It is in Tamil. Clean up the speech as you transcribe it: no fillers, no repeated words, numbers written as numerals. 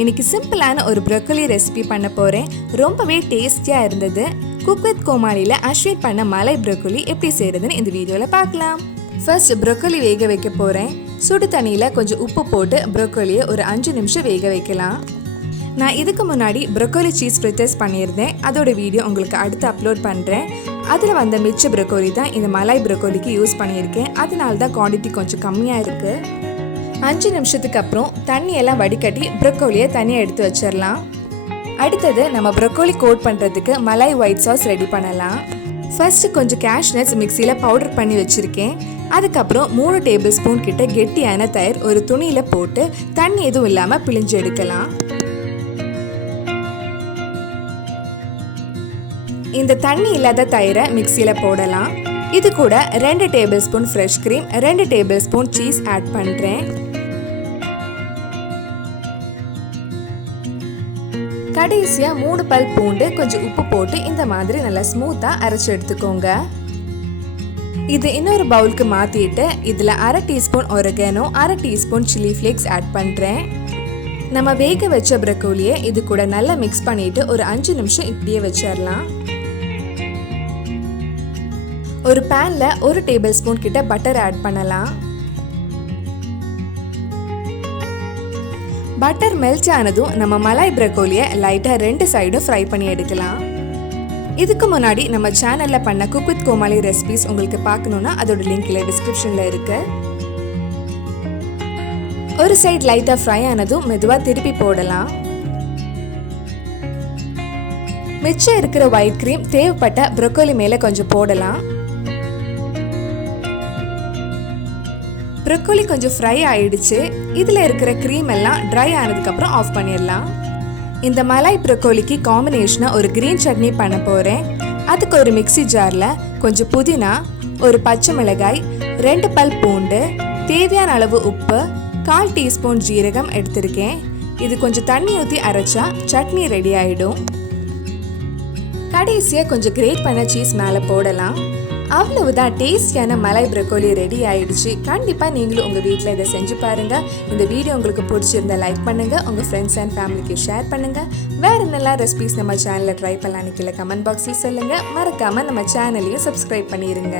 இன்னைக்கு சிம்பிளான ஒரு ப்ரோக்கோலி ரெசிபி பண்ண போகிறேன். ரொம்பவே டேஸ்டியாக இருந்தது. குக் வித் கோமாளியில் அஸ்வின் பண்ண மலை ப்ரோக்கோலி எப்படி செய்கிறதுன்னு இந்த வீடியோவில் பார்க்கலாம். ஃபர்ஸ்ட் ப்ரோக்கோலி வேக வைக்க போகிறேன். சுடு தண்ணியில் கொஞ்சம் உப்பு போட்டு ப்ரோக்கோலியை ஒரு 5 நிமிஷம் வேக வைக்கலாம். நான் இதுக்கு முன்னாடி ப்ரோக்கோலி சீஸ் ஃப்ரிட்டர்ஸ் பண்ணியிருந்தேன். அதோட வீடியோ உங்களுக்கு அடுத்து அப்லோட் பண்ணுறேன். அதில் வந்த மிச்ச ப்ரோக்கோலி தான் இந்த மலாய் ப்ரோக்கோலிக்கு யூஸ் பண்ணியிருக்கேன். அதனால தான் குவான்டிட்டி கொஞ்சம் கம்மியாக இருக்குது. 5 நிமிஷத்துக்கு அப்புறம் தண்ணியெல்லாம் வடிகட்டி ப்ரோக்கோலியை தனியாக எடுத்து வச்சிடலாம். அடுத்தது நம்ம ப்ரோக்கோலி கோட் பண்ணுறதுக்கு மலாய் ஒயிட் சாஸ் ரெடி பண்ணலாம். ஃபர்ஸ்ட் கொஞ்சம் கேஷ்நட்ஸ் மிக்சியில் பவுடர் பண்ணி வச்சுருக்கேன். அதுக்கப்புறம் 3 டேபிள் ஸ்பூன் கிட்ட கெட்டியான தயிர் ஒரு துணியில் போட்டு தண்ணி எதுவும் இல்லாமல் பிழிஞ்சு எடுக்கலாம். இந்த தண்ணி இல்லாத தயிரை மிக்சியில் போடலாம். இது கூட 2 table spoon fresh cream, 2 table spoon cheese add பண்ணுறேன். கடைசியாக 3 பல் பூண்டு, கொஞ்சம் உப்பு போட்டு இந்த மாதிரி நல்லா ஸ்மூத்தாக அரைச்சி எடுத்துக்கோங்க. இது இன்னொரு பவுலுக்கு மாற்றிட்டு இதில் 1/2 teaspoon oregano, 1/2 teaspoon chilli flakes add பண்ணுறேன். நம்ம வேக வச்ச ப்ரோக்கோலியை இது கூட நல்லா மிக்ஸ் பண்ணிவிட்டு ஒரு 5 நிமிஷம் இப்படியே வச்சிடலாம். ஒரு பேனில் 1 டேபிள் ஸ்பூன் கிட்ட பட்டர் ஆட் பண்ணலாம். பட்டர் மெல்ட் ஆனதும் நம்ம மலாய் ப்ரோக்கோலியை லைட்டாக 2 சைடும் ஃப்ரை பண்ணி எடுக்கலாம். இதுக்கு முன்னாடி நம்ம சேனலில் பண்ண குக் வித் கோமாளி ரெசிபிஸ் உங்களுக்கு பார்க்கணுன்னா அதோட லிங்க்ல டிஸ்கிரிப்ஷனில் இருக்கு. ஒரு சைடு லைட்டாக ஃப்ரை ஆனதும் மெதுவாக திருப்பி போடலாம். மிச்சம் இருக்கிற ஒயிட் க்ரீம் தேவைப்பட்ட ப்ரோக்கோலி மேலே கொஞ்சம் போடலாம். ப்ரோக்கோலி கொஞ்சம் ஃப்ரை ஆயிடுச்சு. இதில் இருக்கிற க்ரீம் எல்லாம் ட்ரை ஆனதுக்கப்புறம் ஆஃப் பண்ணிடலாம். இந்த மலாய் ப்ரோக்கோலிக்கு காம்பினேஷனாக ஒரு க்ரீன் சட்னி பண்ண போகிறேன். அதுக்கு ஒரு மிக்ஸி ஜாரில் கொஞ்சம் புதினா, ஒரு பச்சை மிளகாய், 2 பல் பூண்டு, தேவையான அளவு உப்பு, 1/4 டீஸ்பூன் ஜீரகம் எடுத்திருக்கேன். இது கொஞ்சம் தண்ணி ஊற்றி அரைச்சா சட்னி ரெடி ஆகிடும். கடைசியாக கொஞ்சம் கிரேட் பண்ண சீஸ் மேலே போடலாம். அவ்வளவுதான், டேஸ்டியான மலாய் ப்ரோக்கோலி ரெடி ஆயிடுச்சு. கண்டிப்பாக நீங்களும் உங்கள் வீட்டில் இதை செஞ்சு பாருங்கள். இந்த வீடியோ உங்களுக்கு பிடிச்சிருந்தா லைக் பண்ணுங்கள், உங்கள் ஃப்ரெண்ட்ஸ் அண்ட் ஃபேமிலிக்கு ஷேர் பண்ணுங்கள். வேறு என்னெல்லாம் ரெசிபிஸ் நம்ம சேனலில் ட்ரை பண்ணலான்னு கீழே கமெண்ட் பாக்ஸில் சொல்லுங்கள். மறக்காமல் நம்ம சேனலையும் சப்ஸ்கிரைப் பண்ணிடுங்க.